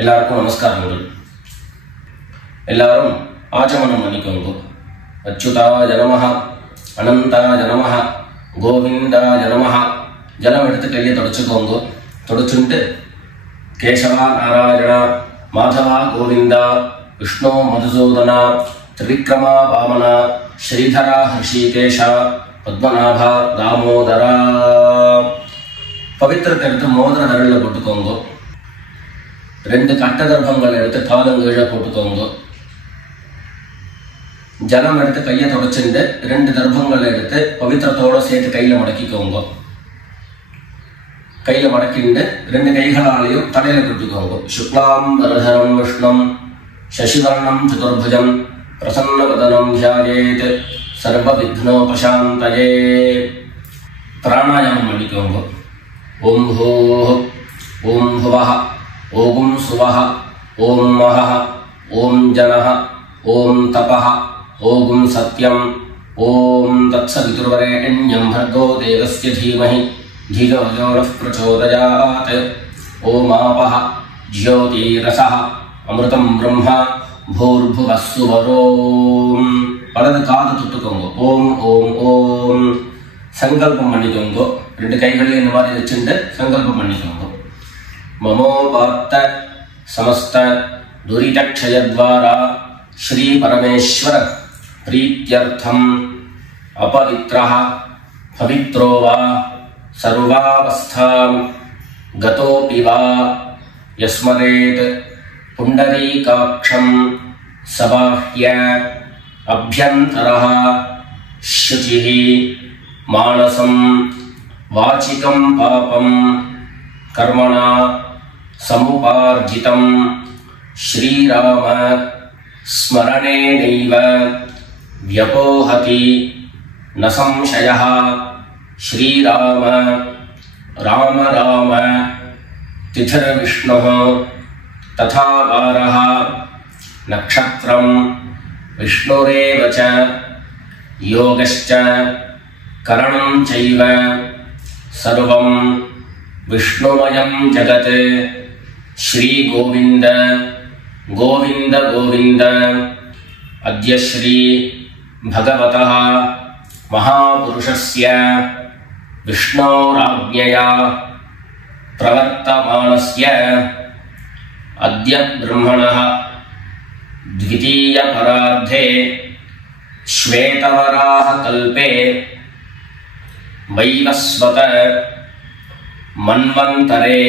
எல்லாருக்கும் நமஸ்காரங்கள். எல்லாரும் ஆச்சமனம் பண்ணிக்கோங்க. அச்சுதாய நமஹ, அனந்தாய நமஹ, கோவிந்தாய நமஹ. ஜலம் எடுத்து கையை தொடச்சுக்கோங்க. தொடச்சுட்டு கேசவா நாராயணா, மாதவா கோவிந்தா, விஷ்ணு மதுசூதனா, திரிவிக்ரமா வாமனா, ஸ்ரீதரா ஹிருஷிகேஷா, பத்மநாபா தாமோதரா. பவித்திரத்தை எடுத்து மோதிர விரலில் போட்டுக்கோங்க. 2 கட்ட கர்ப்பங்கள் எடுத்து காலங்கீழ போட்டுக்கோங்க. ஜலம் எடுத்து கையை தொடச்சுட்டு 2 கர்ப்பங்கள் எடுத்து பவித்திரத்தோட சேர்த்து கையில மடக்கிக்கோங்க. கையில மடக்கிண்டு 2 கைகளாலையும் தலையில கொடுத்துக்கோங்க. சுக்லாம் வரதரம் விஷ்ணம் சசிவர்ணம் சதுர்புஜம் பிரசன்னவதனம் தியாயேத் சர்வ விக்னோபசாந்தயே. பிராணாயாமம் பண்ணிக்கோங்க. ஓம் ஹோஹ், ஓம் ஹுவஹ, ஓம் சுவஹ, ஓம் மஹஹ, ஓம் ஜனஹ, ஓம் தபஹ, ஓம் சத்யம், ஓம் தத்சவிதுர்வரேண்யம் भर्गो देवस्य धीमहि धियो यो नः प्रचोदयात्. ஓம் ஆபஹ ஜ்யோதிரஸஹ அமிர்தம் பிரம்ம பூர்புவः சுவரோம். வலது காது தொட்டுக்கோங்க. ஓம் ஓம் ஓம். சங்கல்பம் பண்ணிக்கோங்க. 2 கைகளையும் இந்த மாதிரி வச்சுட்டு சங்கல்பம் பண்ணிக்கோங்க. மமோபாத்த சமஸ்த துரிதக்ஷயத்வாரா ஸ்ரீ பரமேஸ்வர பிரீத்யர்த்தம் அபவித்ரஹ பவித்ரோ வா சர்வாவஸ்தாம் கதோபி வா யஸ்மரேத் புண்டரீகாக்ஷம் சபாஹ்ய அப்யந்தரஹ சுசிஹி மானசம் வாசிகம் பாபம் கர்மணா சமுபார்ஜிதம் ஸ்ரீராம ஸ்மரணேனைவ வ்யபோஹதி ந சம்சயः. ஸ்ரீராம ராம ராம திதிர்விஷ்ணுः ததா வாரः நக்ஷத்ரம் விஷ்ணுரேவ ச யோகஸ்ச கரணம் சைவ சர்வம் விஷ்ணுமயம் ஜகத். ஸ்ரீ கோவிந்த கோவிந்த கோவிந்த. அத்ய ஸ்ரீ பகவதः மகாபுருஷஸ்ய விஷ்ணோராஜ்ஞயா பிரவர்த்தமானஸ்ய அத்ய பிரம்மணः த்விதீய பரார்த்தே ஸ்வேதவராஹ கல்பே வைவஸ்வத மன்வந்தரே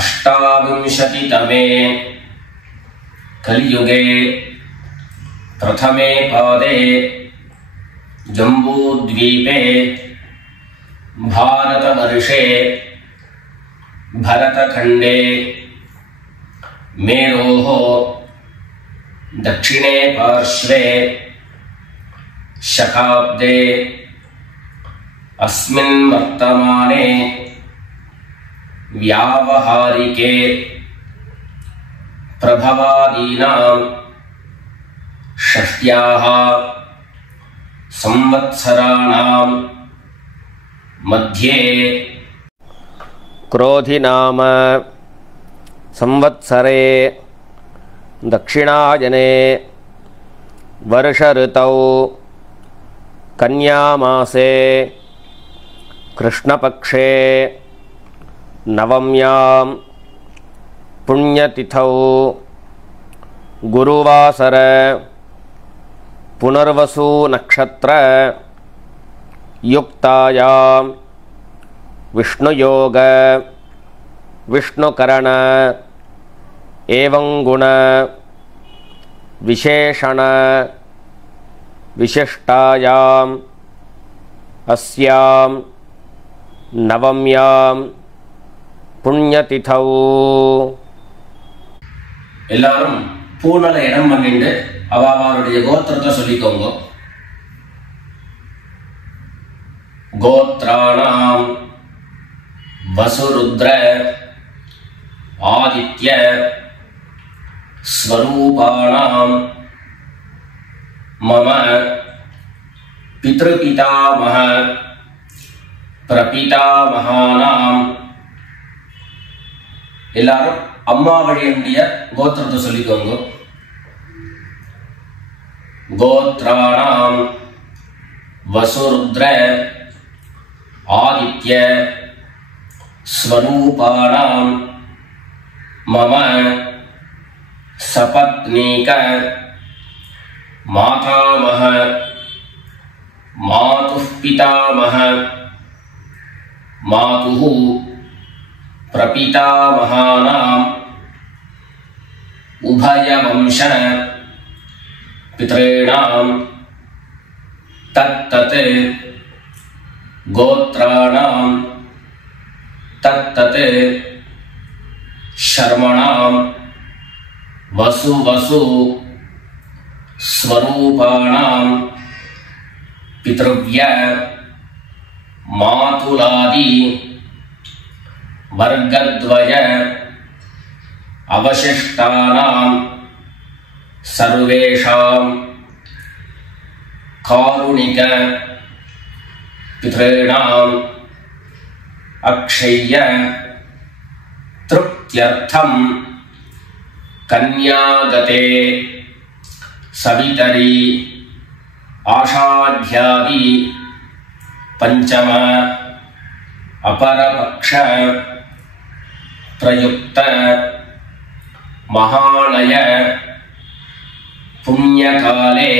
அஷ்டாவிம்சதிதமே கலியுகே பிரதமே பாதே ஜம்பூத்வீபே பாரதவர்ஷே பரதகண்டே மேரோः दक्षिणे पार्श्वे शकाब्दे अस्मिन् वर्तमाने व्यावहारिके प्रभवादीनां षष्ट्याः संवत्सराणां मध्ये क्रोधिनाम संवत्सरे दक्षिणायने वर्षऋतौ कन्यामासे कृष्णपक्षे नवम्यां पुण्यतिथौ गुरुवासर पुनर्वसु नक्षत्र युक्तायां विष्णुयोग विष्णुकरण एवं गुण विशेषण विशिष्टायां अस्यां नवम्यां पुण्यतिथौ. எல்லாரும் பூனல இடம் பண்ணிட்டு அவளுடைய கோத்திரத்தை சொல்லிக்கோங்க. கோத்ராணாம் வசுருத்ர ஆதித்ய ஸ்வரூபாணாம் மம பித்ருபிதாமஹ பிரபிதாமஹானாம் எல்லாரும் அம்மா வழியினுடைய கோத்திரத்தை சொல்லிக்கோங்க. கோத்ராணாம் வசுருத்ர ஆதித்ய ஸ்வரூபாணாம் மம சபத்னீக மாதாமஹ மாதுः பிதாமஹ மாதுः பிரபிதாமகானாம் உபயவம்ச பித்ரேணாம் தத்தத் கோத்ராணாம் தத்தத் சர்மணாம் வசு வசு ஸ்வரூபாணாம் பித்ருவ்ய மாதுலாதி வர்க்கத்வய அவசிஷ்டானாம் சர்வேஷாம் காருணிக பித்ரேணாம் அக்ஷய்ய திருப்த்யர்த்தம் கன்யாகதே சவிதரி ஆஷாட்யாதி பஞ்சம அபரபக்ஷ பிரயுக்த மகாலய புண்ணியகாலே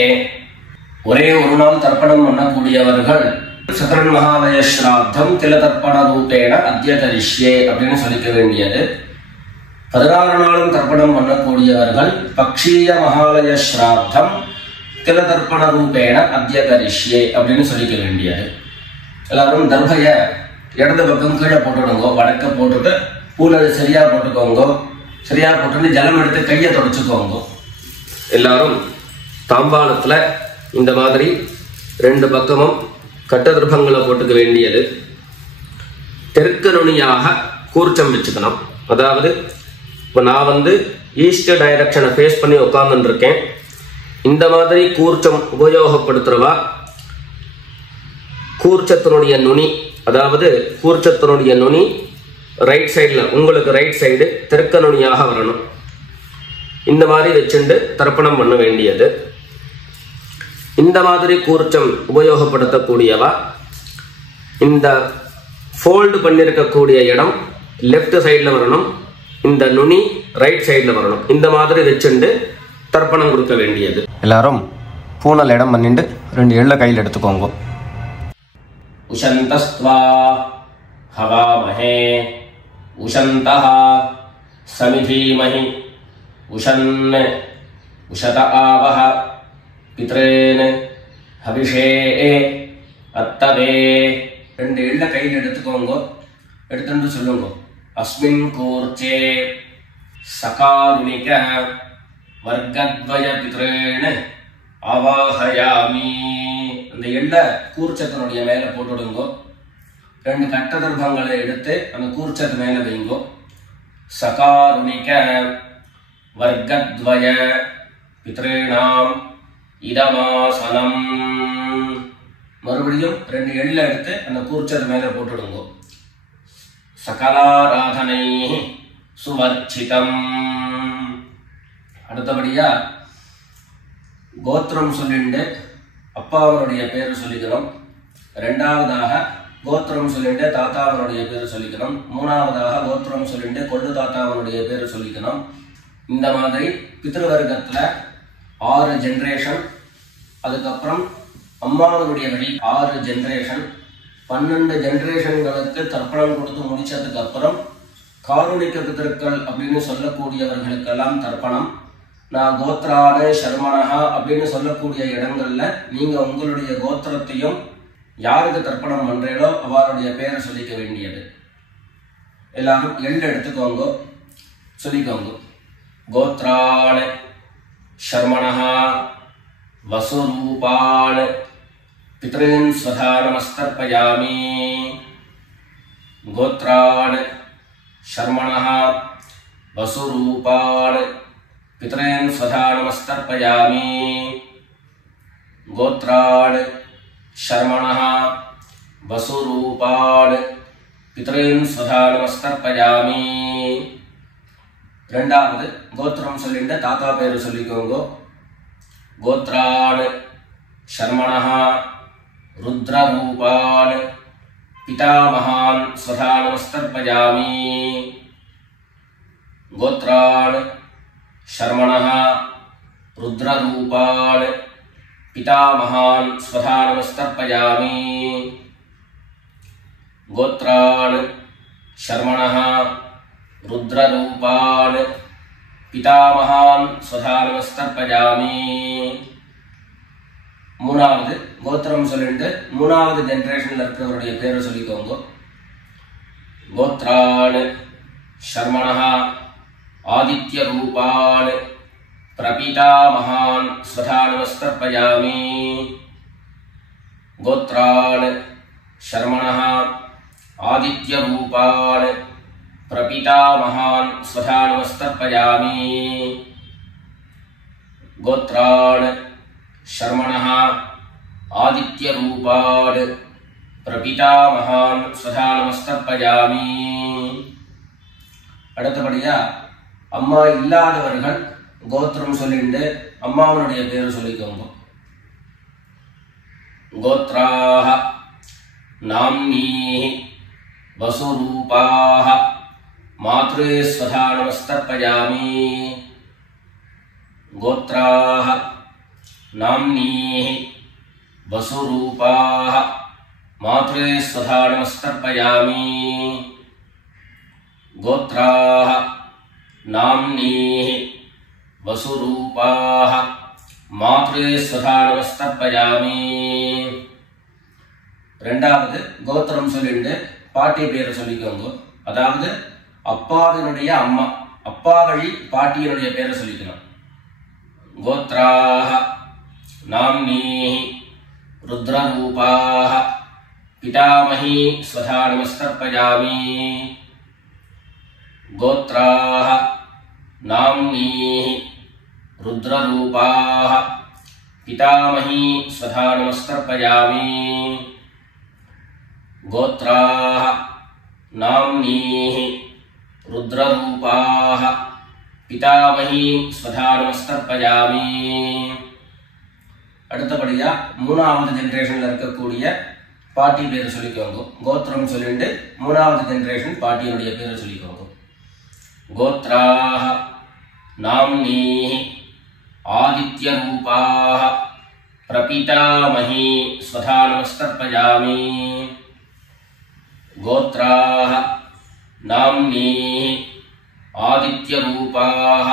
ஒரே ஒரு நாள் தர்ப்பணம் பண்ணக்கூடியவர்கள் சகரன் மகாலய ஸ்ராத்தம் தில தர்ப்பண ரூபேண அத்ய கரிஷ்யே அப்படின்னு சொல்லிக்க வேண்டியது. 16 நாளும் தர்ப்பணம் பண்ணக்கூடியவர்கள் பக்ஷீய மகாலய ஸ்ராத்தம் தில தர்ப்பண ரூபேண அத்ய கரிஷ்யே அப்படின்னு சொல்லிக்க வேண்டியது. எல்லாரும் தர்பைய இடது பக்கம் கீழே போட்டுடுங்க, வடக்க போட்டுட்டு பூனை சரியா போட்டுக்கோங்க. சரியா போட்டு ஜலம் எடுத்து கையை தொடச்சுக்கோங்க. எல்லாரும் தாம்பாளத்துல இந்த மாதிரி 2 பக்கமும் கட்ட திருப்பங்களை போட்டுக்க வேண்டியது. தெற்கு நுனியாக கூர்ச்சம் வச்சுக்கணும். அதாவது இப்போ நான் ஈஸ்ட் டைரக்ஷனை ஃபேஸ் பண்ணி உட்கார்ந்துட்டு இருக்கேன். இந்த மாதிரி கூர்ச்சம் உபயோகப்படுத்துறவா கூர்ச்சத்தினுடைய நுனி, அதாவது கூர்ச்சத்தினுடைய நுனி ரைட் சைடில், உங்களுக்கு ரைட் சைடு தெற்கு நுனியாக வரணும். இந்த மாதிரி வச்சுட்டு தர்ப்பணம் பண்ண வேண்டியது. இந்த மாதிரி கூர்ச்சம் உபயோகப்படுத்தக்கூடியவா இந்த ஃபோல்டு பண்ணியிருக்கக்கூடிய இடம் லெஃப்ட் சைடில் வரணும், இந்த நுனி ரைட் சைடில் வரணும். இந்த மாதிரி வச்சுட்டு தர்ப்பணம் கொடுக்க வேண்டியது. எல்லாரும் பூனல் இடம் பண்ணிட்டு 2 எள்ள கையில் எடுத்துக்கோங்க. உஷந்தஸ்த்வா ஹவாமஹே உஷந்தஹ சமிதீமஹி உஷன் உஷத ஆவஹ பித்ரேன் ஹவிஷே அத்தவே. 2 எள்ள கையில் எடுத்துக்கோங்க. எடுத்துட்டு சொல்லுங்க. அஸ்மின் கூர்ச்சே சகாருணிக வர்க்கத்வய பித்ரேன் அவாஹயாமி. அந்த எள்ள கூர்ச்சத்தினுடைய மேல போட்டுடுங்க. 2 கட்ட தர்ப்பங்களை எடுத்து அந்த கூர்ச்சத்து மேல வைங்கோ. சகாருணிக வர்க்கத்வய பித்ரேணாம் இதமாசனம். மறுபடியும் 2 எள்ள எடுத்து அந்த கூர்ச்சத்து மேல போட்டுடுங்க. சகலாராதனை சுவர்ச்சிதம். அடுத்தபடியா கோத்திரம் சொல்லிட்டு அப்பாவனுடைய பேர் சொல்லிக்கணும். 2வதாக கோத்திரம் சொல்லிட்டு தாத்தாவனுடைய பேர் சொல்லிக்கணும். 3வதாக கோத்திரம் சொல்லிட்டு கொள்ளு தாத்தாவனுடைய பேர் சொல்லிக்கணும். இந்த மாதிரி பித்ருவர்க்கத்துல 6 ஜெனரேஷன், அதுக்கப்புறம் அம்மாவனுடைய வழி 6 ஜெனரேஷன், 12 ஜெனரேஷன்களுக்கு தர்ப்பணம் கொடுத்து முடிச்சதுக்கு அப்புறம் காருணிக பிதர்கள் அப்படின்னு சொல்லக்கூடியவர்களுக்கெல்லாம் தர்ப்பணம். நான் கோத்ரான சர்மணஹா அப்படின்னு சொல்லக்கூடிய இடங்கள்ல நீங்க உங்களுடைய கோத்திரத்தையும் யாருக்கு தர்ப்பணம் பண்றீங்களோ அவருடைய பேரை சொல்லிக்க வேண்டியது. எல்லாரும் எள்ளு எடுத்துக்கோங்க, சொல்லிக்கோங்க. கோத்ரான சர்மணஹா வசுரூபான் பித்ரீன் ஸ்வதா நமஸ்தர்ப்பயாமி. கோத்ரான் शर्मणः वसुरूपान् पितॄन् स्वधा नमस्तर्पयामि. गोत्रान् शर्मणः वसुरूपान् पितॄन् स्वधा नमस्तर्पयामि. ரெண்டாவது கோத்திரம் சொல்லிட்டு தாத்தா பேரு சொல்லிக்கோங்க. கோத்ரான் சர்மணः ருத்ரரூபான் பிதாமகான் ஸ்வதா நமஸ்தர்ப்பயாமி. கோத்ரான் சர்மணः ருத்ரரூபான் பிதாமகான் ஸ்வதா நமஸ்தர்ப்பயாமி. கோத்ரான் சர்மணः ருத்ரரூபான் பிதாமகான் ஸ்வதா நமஸ்தர்ப்பயாமி. மூணாவது கோத்திரம் சொல்லிட்டு மூணாவது ஜெனரேஷன்ல இருக்கிறவருடைய பேரை சொல்லிக்கோங்க. கோத்ரான் சர்மணः ஆதித்ய ரூபான் பிரபிதாமகான் ஸ்வதா நமஸ்தர்ப்பயாமி. கோத்ரான் சர்மணः ஆதித்ய ரூபான் பிரபிதாமகான் ஸ்வதா நமஸ்தர்ப்பயாமி. கோத்ரான் சர்மணः ஆதித்ய ரூபான் பிரபிதாமகான் ஸ்வதா நமஸ்தர்ப்பயாமி. அடுத்தபடியா அம்மா இல்லாதவர்கள் கோத்திரம் சொல்லிட்டு அம்மாவனுடைய பேரு சொல்லிக்கோங்க. கோத்ராஹ நாம்னீஹி வசுரூபாஹ மாத்ரே ஸ்வதா நமஸ்தர்ப்பயாமி. கோத்ராஹ நாம்னீஹி வசுரூபாஹ மாத்ரே ஸ்வதா நமஸ்தர்ப்பயாமி. கோத்ராஹ நாம்னீஹி வசுரூபாஹ மாத்ரே ஸ்வதா நமஸ்தர்ப்பயாமி. ரெண்டாவது கோத்திரம் சொல்லிட்டு பாட்டி பேரை சொல்லிக்கோங்க. அதாவது அப்பாவினுடைய அம்மா, அப்பா வழி பாட்டியினுடைய பேரை சொல்லிக்கணும். கோத்ராஹ நாம்னீஹி ருத்ரரூபாஹ பிதாமஹி ஸ்வதா நமஸ்தர்ப்பயாமி. கோத்ராஹ நாம்னீஹி ருத்ரரூபாஹ பிதாமஹி ஸ்வதா நமஸ்தர்ப்பயாமி. கோத்ராஹ நாம்னீஹி ருத்ரரூபாஹ பிதாமஹி ஸ்வதா நமஸ்தர்ப்பயாமி. அடுத்தபடியா மூணாவது ஜெனரேஷன்ல இருக்கக்கூடிய பாட்டி பேரை சொல்லிக்கோங்க. கோத்திரம் சொல்லிட்டு மூணாவது ஜெனரேஷன் பாட்டியினுடைய பேரை சொல்லிக்கோங்க. கோத்ராஹ நாம்னீஹி ஆதித்ய ரூபாஹ பிரபிதாமஹி ஸ்வதா நமஸ்தர்ப்பயாமி. கோத்ராஹ நாம்னீஹி ஆதித்ய ரூபாஹ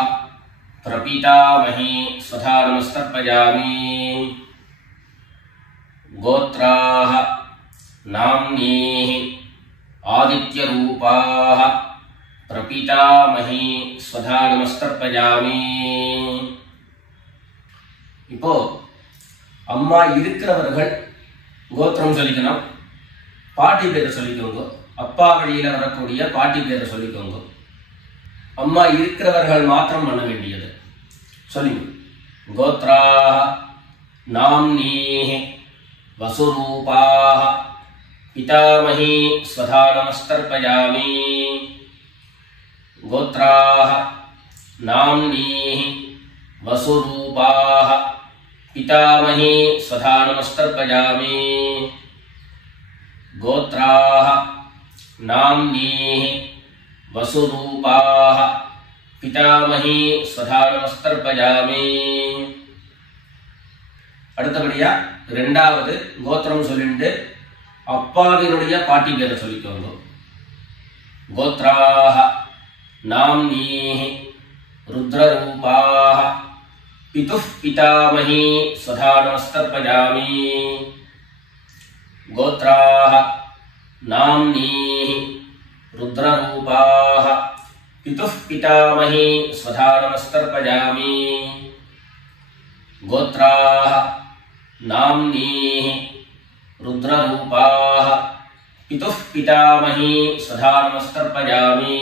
பிரபிதாமஹி ஸ்வதா நமஸ்தர்ப்பயாமி. கோத்ராஹ நாம்னீஹி ஆதித்ய ரூபாஹ பிரபிதாமஹி ஸ்வதா நமஸ்தர்ப்பயாமி. இப்போ அம்மா இருக்கிறவர்கள் கோத்திரம் சொல்லிக்கணும், பாட்டி பேரை சொல்லிக்கோங்க. அப்பா வழியில வரக்கூடிய பாட்டி பேரை சொல்லிக்கோங்க. அம்மா இருக்கிறவர்கள் மாத்திரம் பண்ண வேண்டியது சொல்லுங்க. கோத்ராஹ நாம்னீஹி வசுரூபாஹ பிதாமஹி ஸ்வதா நமஸ்தர்ப்பயாமி. கோத்ராஹ நாம்னீஹி வசுரூபாஹ பிதாமஹி ஸ்வதா நமஸ்தர்ப்பயாமி. கோத்ராஹ நாம்னீஹி வசுரூபாஹ பிதாமஹி ஸ்வதா நமஸ்தர்ப்பயாமி. அடுத்தபடியா ரெண்டாவது கோத்திரம் சொல்லிட்டு அப்பாவினுடைய பாட்டி பேரை சொல்லிக்கோங்க. கோத்ராஹ நாம்னீஹி ருத்ரரூபாஹ பிதுः பிதாமஹி ஸ்வதா நமஸ்தர்ப்பயாமி. கோத்ராஹ நாம்னீஹி ருத்ரரூபாஹ பிதுः பிதாமஹி ஸ்வதா நமஸ்தர்ப்பயாமி. கோத்ராஹ நாம்னீஹி ருத்ரரூபாஹ பிதுः பிதாமஹி ஸ்வதா நமஸ்தர்ப்பயாமி.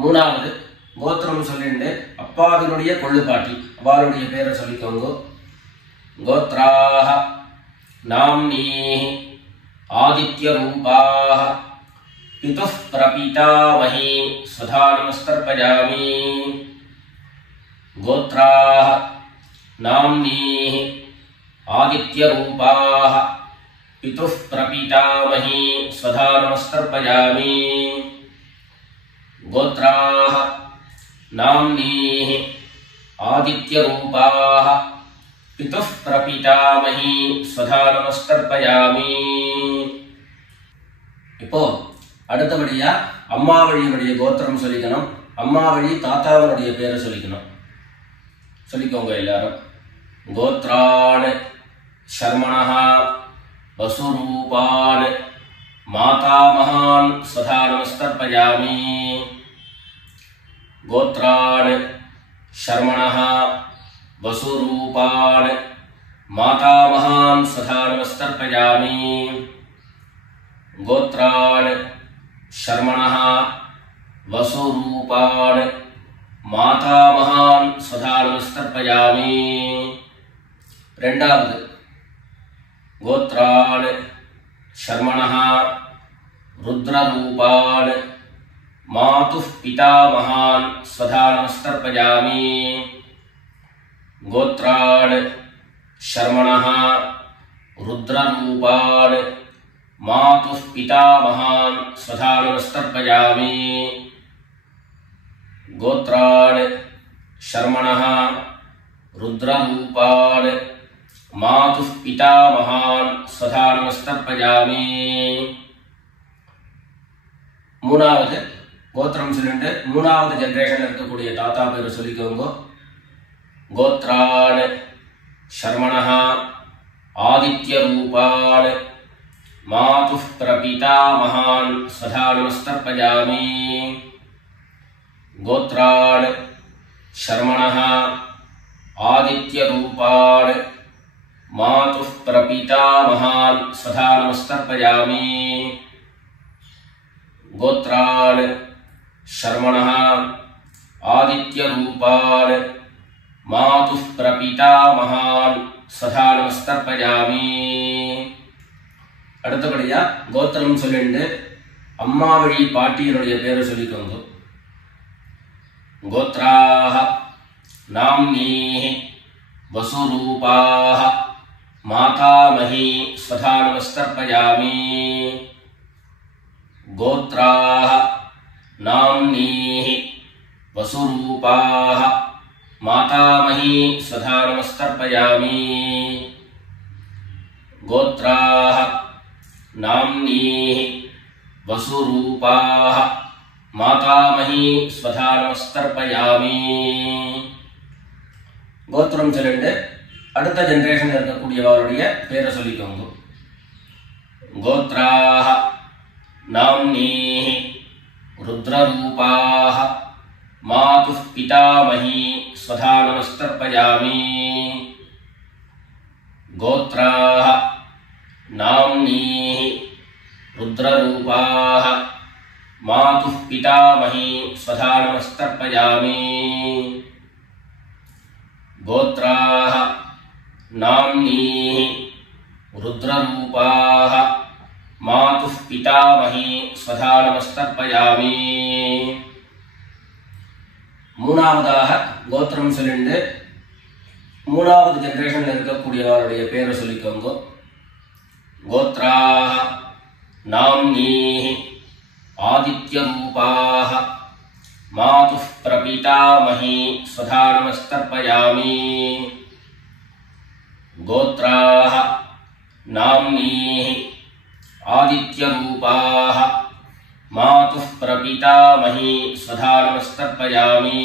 மூணாவது கோத்திரம் சொல்லிட்டு அப்பாவினுடைய கொள்ளுப்பாட்டி அவளுடைய பேரை சொல்லிக்கோங்க. கோத்ராஹ நாம்னீஹி ஆதித்ய ரூபாஹ पितुः प्रपीतामही स्वधानमस्तर्पयामि गोत्राः नाम्नीः आदित्यरूपाः पितुः प्रपीतामही स्वधानमस्तर्पयामि गोत्राः नाम्नीः आदित्यरूपाः पितुः प्रपीतामही स्वधानमस्तर्पयामि இப்போ அடுத்தபடியா அம்மா வழியினுடைய கோத்திரம் சொல்லிக்கணும் அம்மா வழி தாத்தாவனுடைய பேரை சொல்லிக்கணும் சொல்லிக்கோங்க எல்லாரும் கோத்ரான் शर्मणः वसुरूपान् मातामहान् स्वधानमस्तर्पयामि गोत्रान् शर्मणः वसुरूपान् मातामहान् स्वधानमस्तर्पयामि गोत्रान् शर्मणः वसुरूपान् मातामहान् स्वधानमस्तर्पयामि ரெண்டாவது गोत्रान् शर्मणः रुद्ररूपान् मातुः पितामहान् स्वधानमस्तर्पयामि गोत्रान् शर्मणः रुद्ररूपान् मातुः पितामहान् स्वधानमस्तर्पयामि गोत्रान् शर्मणः रुद्ररूपान् मातुः पितामहान् स्वधानमस्तर्पयामि மூணாவது கோத்திரம் சொல்லிட்டு மூணாவது ஜெனரேஷன்ல இருக்கக்கூடிய தாத்தா பேரை சொல்லிக்கோங்க கோத்ரான் शर्मणः आदित्यरूपान् मातुः प्रपीतामहान् स्वधानमस्तर्पयामि गोत्रान् शर्मणः आदित्यरूपान् मातुः प्रपीतामहान् स्वधानमस्तर्पयामि गोत्रान् शर्मणः आदित्यरूपान् मातुः प्रपीतामहान् स्वधानमस्तर्पयामि அடுத்தபடியா கோத்திரம் சொல்லிட்டு அம்மா வழி பாட்டியினுடைய பேரை சொல்லிக்கோங்க गोत्राः नाम्नीः वसुरूपाः मातामही स्वधानमस्तर्पयामि गोत्राः नाम्नीः वसुरूपाः मातामही स्वधानमस्तर्पयामि गोत्राः नाम्नीः वसुरूपाः मातामही स्वधानमस्तर्पयामि கோத்திரம் சொல்லிட்டு அடுத்த ஜெனரேஷன்ல இருக்கக்கூடியவருடைய பேரை சொல்லிக்கோங்க கோத்ராः नाम्नीः रुद्ररूपाः मातुः पितामही स्वधानमस्तर्पयामि गोत्राः नाम्नीः रुद्ररूपाः मातुः पितामही स्वधानमस्तर्पयामि गोत्राः नाम्नीः रुद्ररूपाः मातुः पितामही स्वधानमस्तर्पयामि மூணாவதாக கோத்திரம் சொல்லிட்டு மூணாவது ஜெனரேஷன்ல இருக்கக்கூடியவருடைய பேரை சொல்லிக்கோங்க गोत्राः नाम्नीः आदित्यरूपाः मातुः प्रपीतामही स्वधानमस्तर्पयामि गोत्राः नाम्नीः आदित्यरूपाः मातुः प्रपीतामही स्वधानमस्तर्पयामि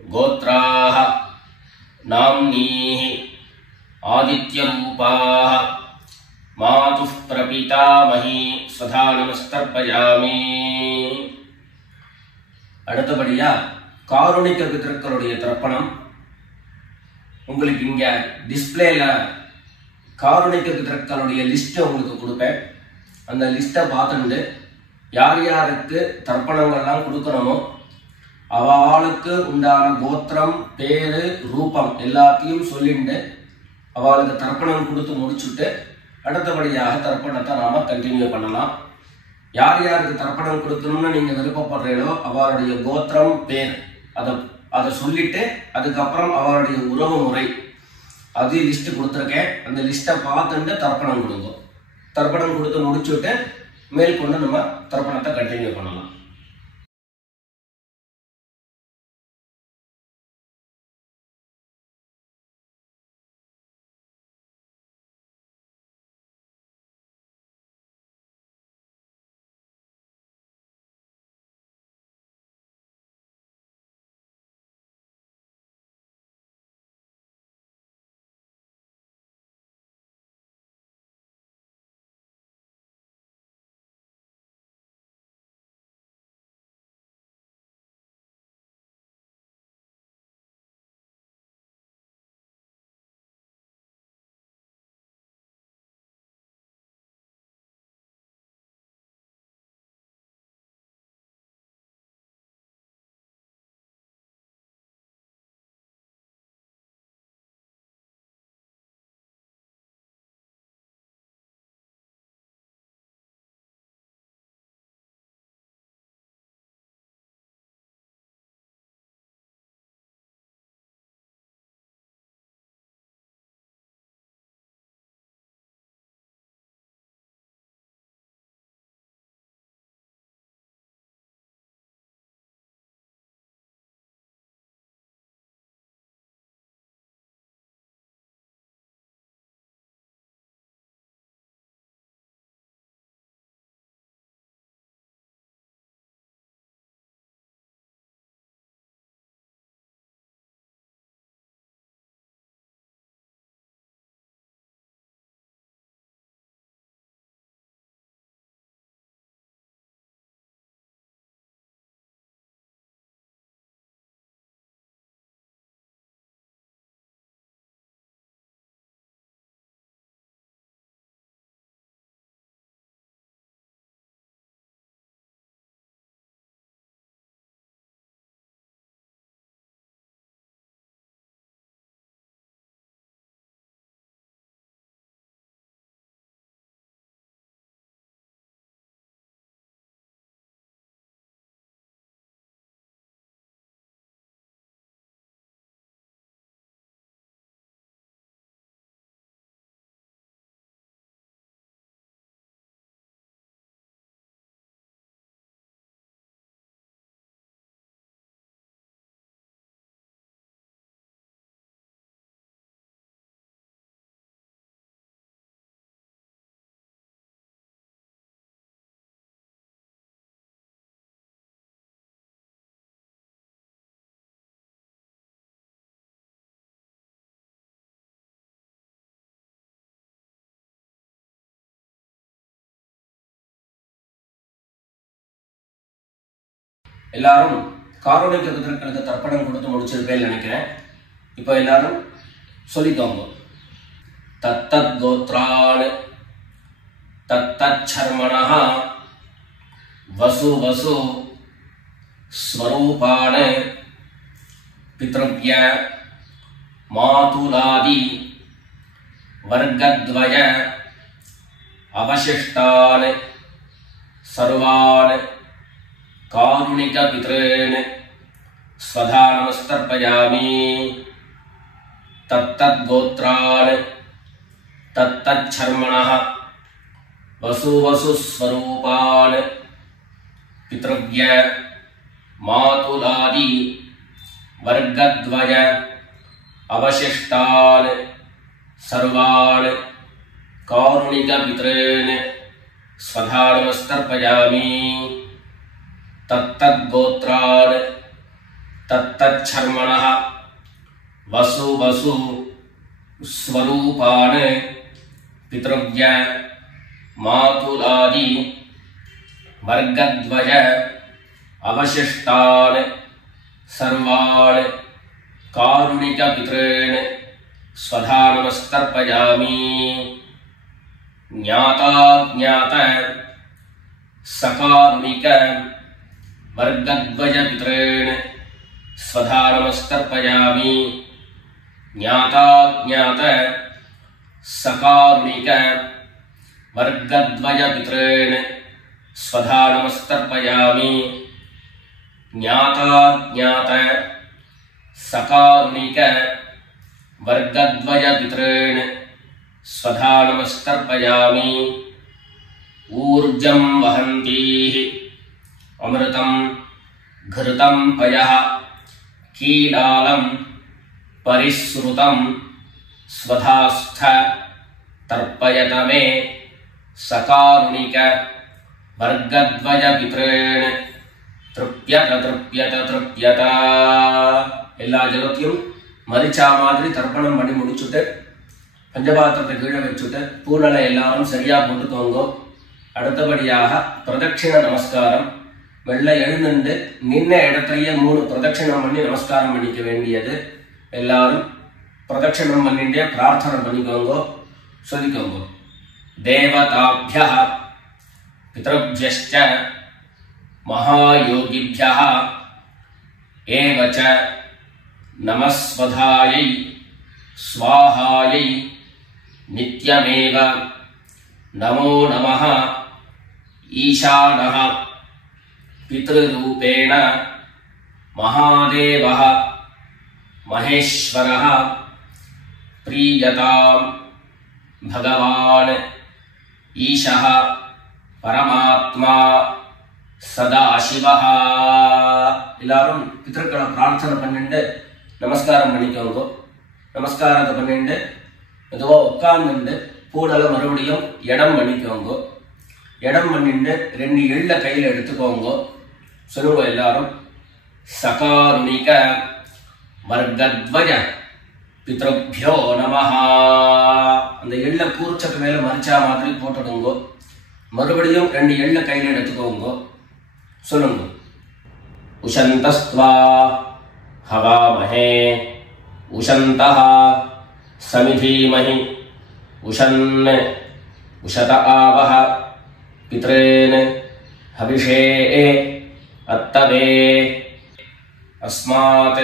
गोत्राः नाम्नीः आदित्यरूपाः मातुः प्रपीतामही स्वधानमस्तर्पयामि அடுத்தபடியா காருணிக பிதர்களுடைய தர்ப்பணம் உங்களுக்கு இங்க டிஸ்ப்ளேல காருணிக பிதர்களுடைய லிஸ்ட் உங்களுக்கு கொடுப்பேன் அந்த லிஸ்ட்டை பார்த்துட்டு யார் யாருக்கு தர்ப்பணங்கள்லாம் கொடுக்கணுமோ அவளுக்கு உண்டான கோத்திரம் பேரு ரூபம் எல்லாத்தையும் சொல்லிட்டு அவளுக்கு தர்ப்பணம் கொடுத்து முடிச்சுட்டு அடுத்தபடியாக தர்ப்பணத்தை நாம கண்டினியூ பண்ணலாம் யார் யாருக்கு தர்ப்பணம் கொடுக்கணும்னு நீங்க விருப்பப்படுறீங்களோ அவருடைய கோத்திரம் பேர் அதை சொல்லிட்டு அதுக்கப்புறம் அவருடைய உறவு முறை அது லிஸ்ட் கொடுத்துருக்கேன். அந்த லிஸ்ட்டை பார்த்துட்டு தர்ப்பணம் கொடுங்க. தர்ப்பணம் கொடுத்து முடிச்சுட்டு மேற்கொண்டு நம்ம தர்ப்பணத்தை கண்டினியூ பண்ணலாம். எல்லாரும் காரணிக பிதர்களுக்கு தர்ப்பணம் கொடுத்து முடிச்சிருப்பேன்னு நினைக்கிறேன். இப்போ எல்லாரும் சொல்லிக்கோங்க. தத்தத் கோத்ரான் தத்தத் சர்மணஹ வசு வசு ஸ்வரூபான் பித்ருவ்ய மாதுலாதி வர்க்கத்வய அவசிஷ்டான் சர்வான் காருணிக பித்ரேன் ஸ்வதா நமஸ்தர்ப்பயாமி. தத்தத் கோத்ரான் தத்தத் சர்மணஹ வசு வசு ஸ்வரூபான் பித்ருவ்ய மாதுலாதி வர்க்கத்வய அவசிஷ்டான் சர்வான் காருணிக பித்ரேன் ஸ்வதா நமஸ்தர்ப்பயாமி. தத்தத் கோத்ரான் தத்தத் சர்மணஹ வசு வசு ஸ்வரூபான் பித்ருவ்ய மாதுலாதி வர்க்கத்வய அவசிஷ்டான் சர்வான் காருணிக பித்ரேன் ஸ்வதா நமஸ்தர்ப்பயாமி. ஞாதா ஞாத சகாருணிக வர்க்கத்வய பித்ரேன் ஸ்வதா நமஸ்தர்ப்பயாமி. ஞாதா ஞாத சகாருணிக வர்க்கத்வய பித்ரேன் स्वधा नमस्तर्पयामि ज्ञाता ज्ञात सकारुणिक वर्गद्वय पितॄन् स्वधा नमस्तर्पयामि ऊर्जं वहन्तीः अमृतं घृतं पयः कीलालं परिसृतं स्वधास्थ तर्पयत मे सकारुणिक वर्गद्वय पितॄन् तृप्यत तृप्यत तृप्यत எல்லா ஜலத்தையும் மரிச்சா மாதிரி தர்ப்பணம் பண்ணி முடிச்சுட்டு பஞ்சபாத்திரத்தை கீழே வச்சுட்டு பூனலை எல்லாரும் சரியா போட்டுக்கோங்க. அடுத்தபடியாக பிரதட்சிண நமஸ்காரம். வெள்ளை எழுந்துண்டு நின்ன இடத்தையே 3 பிரதட்சிணம் பண்ணி நமஸ்காரம் பண்ணிக்க வேண்டியது. எல்லாரும் பிரதட்சிணம் பண்ணிட்டே பிரார்த்தனை பண்ணிக்கோங்க, சொல்லிக்கோங்க. தேவதாभ्यः பித்ருभ्यश्च महायोगिभ्यः एव च नमस्वधायै स्वाहायै नित्यमेव नमो नमः ईशानः पितृरूपेण महादेवः महेश्वरः प्रीयतां भगवान् ईशः परमात्मा सदाशिवः. எல்லாரும் பித்ருக்களை பிரார்த்தனை பண்ணிட்டு நமஸ்காரம் பண்ணிக்கோங்க. நமஸ்காரத்தை பண்ணிட்டு மெதுவா உட்கார்ந்துட்டு பூனலை மறுபடியும் இடம் பண்ணிக்கோங்க. இடம் பண்ணிட்டு 2 எள்ள கையில எடுத்துக்கோங்க. சொல்லுங்க எல்லாரும். சகாருணிக வர்கத்வய பித்ருभ्यो நமஹ. அந்த எள்ள கூர்ச்சத்து மேல மரிச்சா மாதிரி போட்டுடுங்க. மறுபடியும் 2 எள்ள கையில எடுத்துக்கோங்க. சொல்லுங்க. உஷந்தஸ்த்வா ஹவாமஹே உஷந்தஹ சமிதீமஹி உஷன் உஷத ஆவஹ பித்ரேன் ஹவிஷே அத்தவே அஸ்மாத்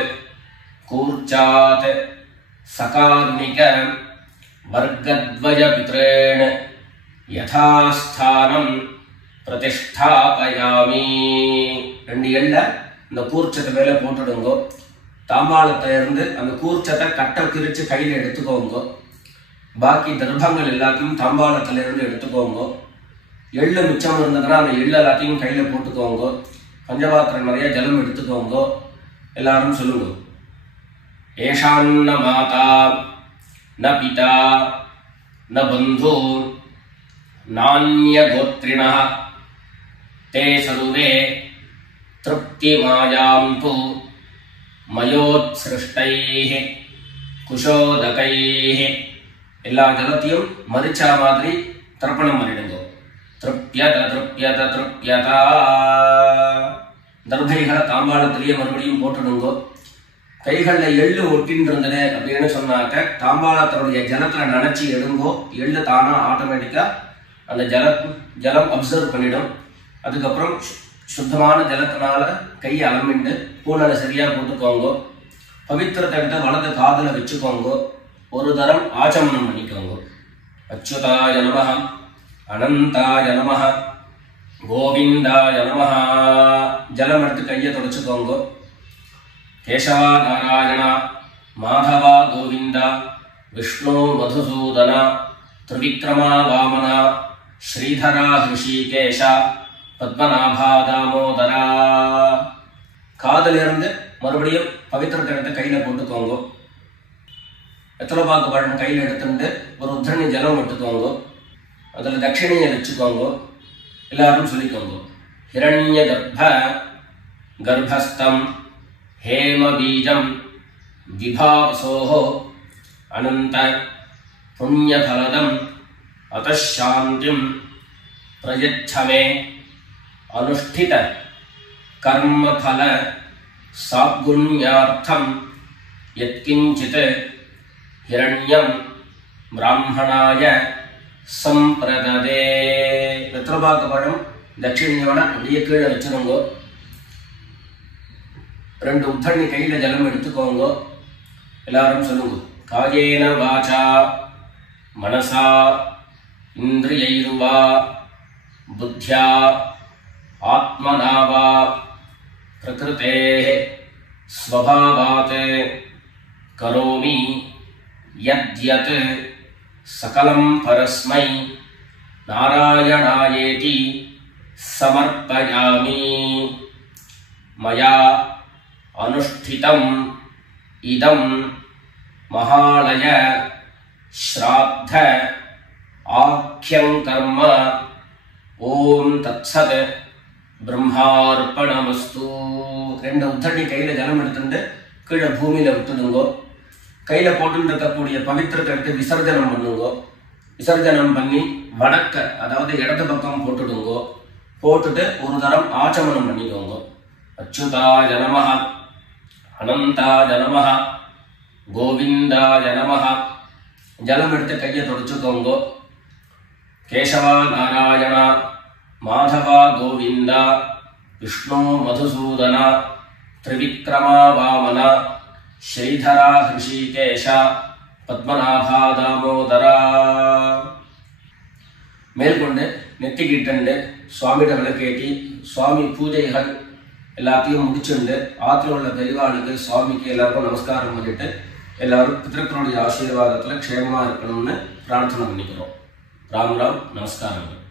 கூர்ச்சாத் சகாருணிக வர்கத்வய பித்ரேன் யதாஸ்தானம் பிரதிஷ்டாபயாமி. 2 எள்ள இந்த கூர்ச்சத்தை மேல போட்டுடுங்க. தாம்பாளத்தை இருந்து அந்த கூர்ச்சத்தை கட்ட பிரிச்சு கையில எடுத்துக்கோங்க. பாக்கி தர்ப்பங்கள் எல்லாத்தையும் தாம்பாளத்துல இருந்து எடுத்துக்கோங்க. எள்ளு மிச்சம் இருந்ததுன்னா அந்த எள்ளு எல்லாத்தையும் கையில போட்டுக்கோங்க. பஞ்சபாத்திரம் நிறைய ஜலம் எடுத்துக்கோங்க. எல்லாரும் சொல்லுங்க. ஏஷான்ன மாதா ந பிதா ந பந்து நான்ய கோத்ரிணः ते सर्वे तृप्तिमायान्तु மயோத்ஸ்ருஷ்டைஹ குஷோதகைஹ. எல்லா ஜலத்தையும் மரிச்சா மாதிரி தர்ப்பணம் பண்ணிடுங்க. திருப்யத திருப்யத திருப்யதா. தர்பைகளை தாம்பாளத்திலேயே மறுபடியும் போட்டுடுங்க. கைகள்ல எள்ளு ஒட்டின்னு இருந்தது அப்படின்னு சொன்னாக்க தாம்பாளத்தினுடைய ஜலத்துல நினைச்சு எடுங்கோ. எள்ளு தானா ஆட்டோமேட்டிக்கா அந்த ஜலம் அப்சர்வ் பண்ணிடும். அதுக்கப்புறம் சுத்தமான ஜலத்தினால கையை அலம்பிண்டு பூனலை சரியா போட்டுக்கோங்க. பவித்திரத்தை எடுத்து வலது காதுல வச்சுக்கோங்க. ஒரு தரம் ஆச்சமனம் பண்ணிக்கோங்க. அச்சுதாய நமஹ அனந்தாய நமஹ கோவிந்தாய நமஹ. ஜலம் எடுத்து கையை தொடச்சுக்கோங்க. கேசவா நாராயணா மாதவா கோவிந்தா விஷ்ணு மதுசூதனா திரிவிக்ரமா வாமனா ஸ்ரீதரா ஹிருஷிகேஷா பத்மநாபா தாமோதரா. காதல இருந்து மறுபடியும் பவித்திரத்தை எடுத்து கையில போட்டுக்கோங்க. எத்தனை பாக்கு பழம் கையில எடுத்துட்டு ஒரு உத்தரணி ஜலம் எடுத்துக்கோங்க. அதுல தட்சிணையை வச்சுக்கோங்க. எல்லாரும் சொல்லிக்கோங்க. ஹிரண்ய கர்ப்ப கர்ப்பஸ்தம் हेम बीजं विभावसोः अनंत पुण्यफलदं अतः शांतिं प्रयच्छ मे अनुष्ठित कर्मफल सागुण्यार्थं यत्किंचित् हिरण्यं ब्राह्मणाय संप्रददे. रत्रभागपणं दक्षिणयोड அப்படியே கீழே வச்சிருங்க. 2 உத்தரணி கையில ஜலம் எடுத்துக்கோங்க. எல்லாரும் சொல்லுங்க. காயேன வாசா மனசா இந்திரியைர்வா புத்யா ஆத்மனா வா பிரகிருதேஹ ஸ்வபாவாத் கரோமி யத்யத் சகலம் பரஸ்மை நாராயணாயேதி சமர்ப்பயாமி. மயா அனுஷ்டிதம் இதம் மகாலய ஸ்ராத்த ஆக்யம் கர்ம. ஓம் தத்சத் பிரம்மார்ப்பணமஸ்து. ரெண்டு உத்தண்ணி கையில ஜலம் எடுத்துட்டு கீழே பூமியில விட்டுடுங்கோ. கையில போட்டு இருக்கக்கூடிய பவித்திரத்தை எடுத்து விசர்ஜனம் பண்ணுங்கோ. விசர்ஜனம் பண்ணி வடக்க, அதாவது இடது பக்கம் போட்டுடுங்கோ. போட்டுட்டு ஒரு தரம் ஆச்சமனம் பண்ணிக்கோங்க. அச்சுதாய நமஹ, அனந்தாய நமஹ, கோவிந்தாய நமஹ. ஜலம் எடுத்து கையை தொடச்சுக்கோங்க. கேசவா நாராயண, மாதவா கோவிந்தா, விஷ்ணு மதுசூதன, திரிவிக்ரமா வாமன, ஸ்ரீதரா ஹிருஷிகேஷ, பத்மநாபா தாமோதரா. மேற்கொண்டு நெத்திக்கிட்டு சுவாமியிட விளக்கேற்றி சுவாமி பூஜைகள் எல்லாத்தையும் முடிச்சுண்டு ஆற்றுல உள்ள பெரியவாளுக்கு சுவாமிக்கு எல்லாருக்கும் நமஸ்காரம் பண்ணிட்டு எல்லாரும் பிதர்களுடைய ஆசீர்வாதத்தில் க்ஷேமமாக இருக்கணும்னு பிரார்த்தனை பண்ணிக்கிறோம். ராம் ராம், நமஸ்காரங்கள்.